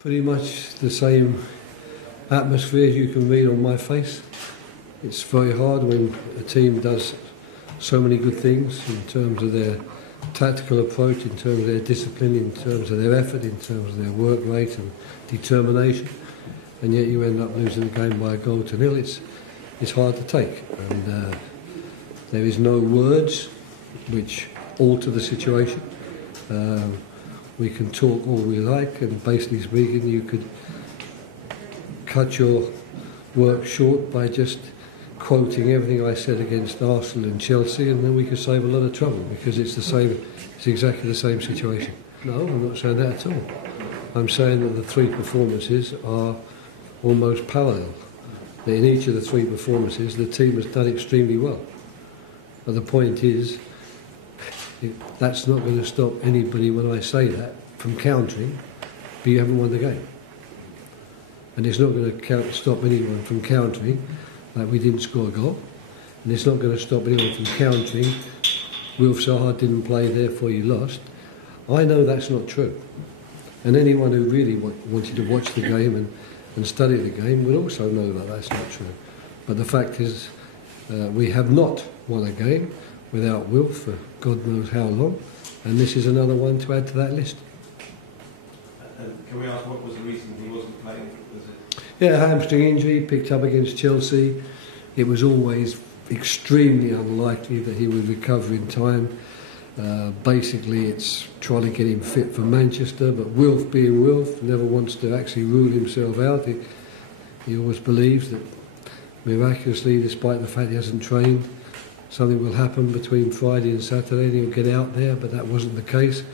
Pretty much the same atmosphere as you can read on my face. It's very hard when a team does so many good things in terms of their tactical approach, in terms of their discipline, in terms of their effort, in terms of their work rate and determination, and yet you end up losing the game by a goal to nil. It's hard to take, and there is no words which alter the situation. We can talk all we like, and basically speaking, you could cut your work short by just quoting everything I said against Arsenal and Chelsea, and then we could save a lot of trouble, because it's exactly the same situation. No, I'm not saying that at all. I'm saying that the three performances are almost parallel. That in each of the three performances, the team has done extremely well. But the point is, that's not going to stop anybody, when I say that, from countering, but you haven't won the game. And it's not going to stop anyone from countering that we didn't score a goal. And it's not going to stop anyone from countering, Wilf Zaha didn't play, therefore you lost. I know that's not true. And anyone who really wanted to watch the game and study the game would also know that that's not true. But the fact is, we have not won a game without Wilf for God knows how long, and this is another one to add to that list. Can we ask what was the reason he wasn't playing? Was it? Yeah, hamstring injury, picked up against Chelsea. It was always extremely unlikely that he would recover in time. Basically, it's trying to get him fit for Manchester, but Wilf, being Wilf, never wants to actually rule himself out. He always believes that miraculously, despite the fact he hasn't trained, something will happen between Friday and Saturday and he'll get out there, but that wasn't the case,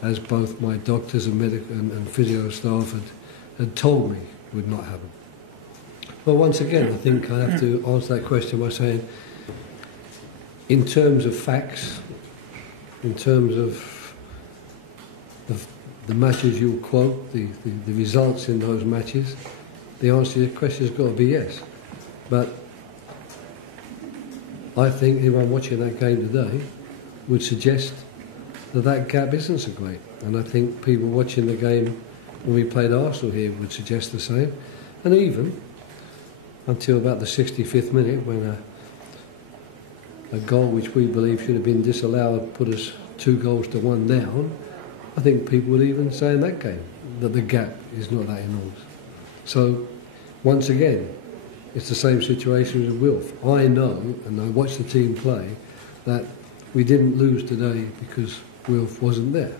as both my doctors and medical and physio staff had told me would not happen. Well, once again, I think I have to answer that question by saying, in terms of facts, in terms of the matches you'll quote, the results in those matches, the answer to your question has got to be yes. But I think anyone watching that game today would suggest that gap isn't so great. And I think people watching the game when we played Arsenal here would suggest the same. And even until about the 65th minute, when a goal which we believe should have been disallowed put us 2-1 down, I think people would even say in that game that the gap is not that enormous. So, once again, it's the same situation with Wilf. I know, and I watched the team play, that we didn't lose today because Wilf wasn't there.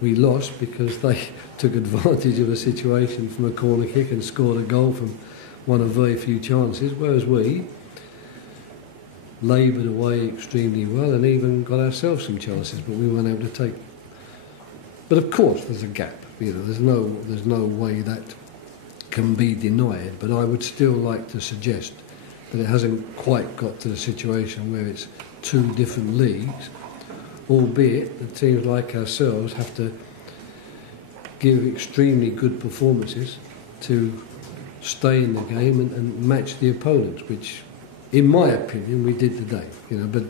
We lost because they took advantage of a situation from a corner kick and scored a goal from one of very few chances, whereas we laboured away extremely well and even got ourselves some chances, but we weren't able to take. But of course there's a gap. There's no way that can be denied, but I would still like to suggest that it hasn't quite got to the situation where it's two different leagues, albeit that teams like ourselves have to give extremely good performances to stay in the game and match the opponents, which, in my opinion, we did today. But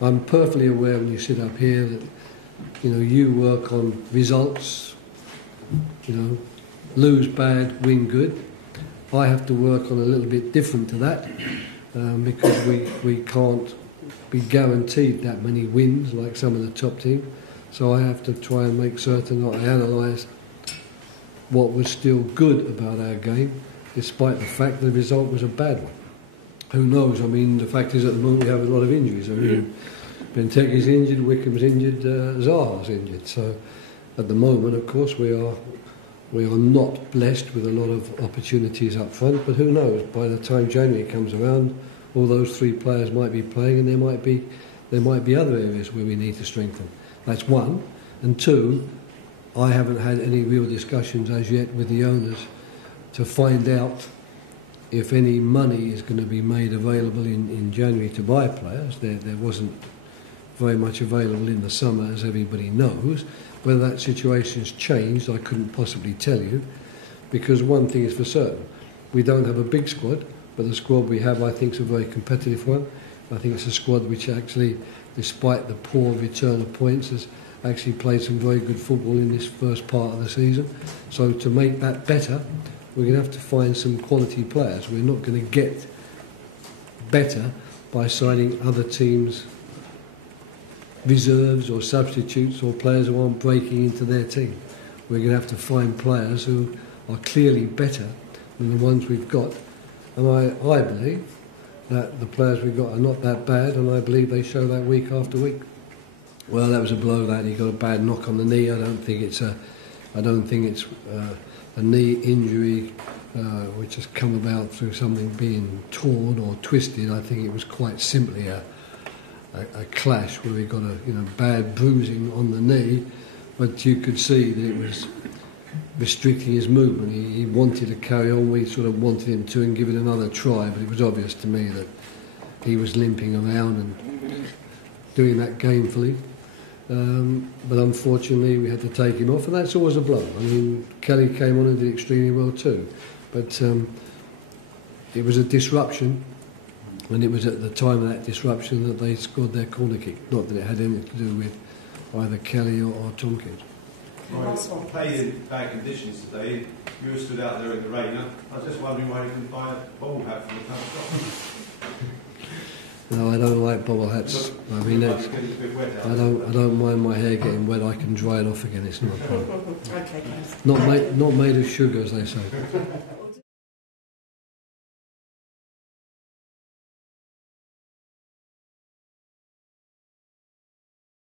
I'm perfectly aware when you sit up here that you work on results. Lose bad, win good. I have to work on a little bit different to that, because we can't be guaranteed that many wins like some of the top teams. So I have to try and make certain that I analyse what was still good about our game, despite the fact that the result was a bad one. Who knows? The fact is at the moment we have a lot of injuries. Benteke's injured, Wickham's injured, Zaha's injured. So at the moment, of course, we are not blessed with a lot of opportunities up front, but who knows, by the time January comes around, all those three players might be playing, and there might be other areas where we need to strengthen. That's one. And two, I haven't had any real discussions as yet with the owners to find out if any money is going to be made available in January to buy players. There wasn't very much available in the summer, as everybody knows. Whether that situation's changed, I couldn't possibly tell you, because one thing is for certain, we don't have a big squad, but the squad we have, I think, is a very competitive one. I think it's a squad which actually, despite the poor return of points, actually played some very good football in this first part of the season. So to make that better, we're going to have to find some quality players. We're not going to get better by signing other teams' reserves or substitutes or players who aren't breaking into their team. We're going to have to find players who are clearly better than the ones we've got. And I believe that the players we've got are not that bad, and I believe they show that week after week. Well, that was a blow. That he got a bad knock on the knee. I don't think it's a knee injury which has come about through something being torn or twisted. I think it was quite simply a clash where he got a bad bruising on the knee, but you could see that it was restricting his movement. He wanted to carry on. We sort of wanted him to and give it another try, but it was obvious to me that he was limping around and doing that gamefully. But unfortunately we had to take him off, and that's always a blow. I mean, Kelly came on and did extremely well too, but it was a disruption, and it was at the time of that disruption that they scored their corner kick. Not that it had anything to do with either Kelly or Tompkins. Right, played in bad conditions today. You stood out there in the rain. I was just wondering why you couldn't buy a bobble hat from the club shop. No, I don't like bobble hats. I mean, I don't mind my hair getting wet. I can dry it off again. It's not a problem. Okay, guys. Not made of sugar, as they say.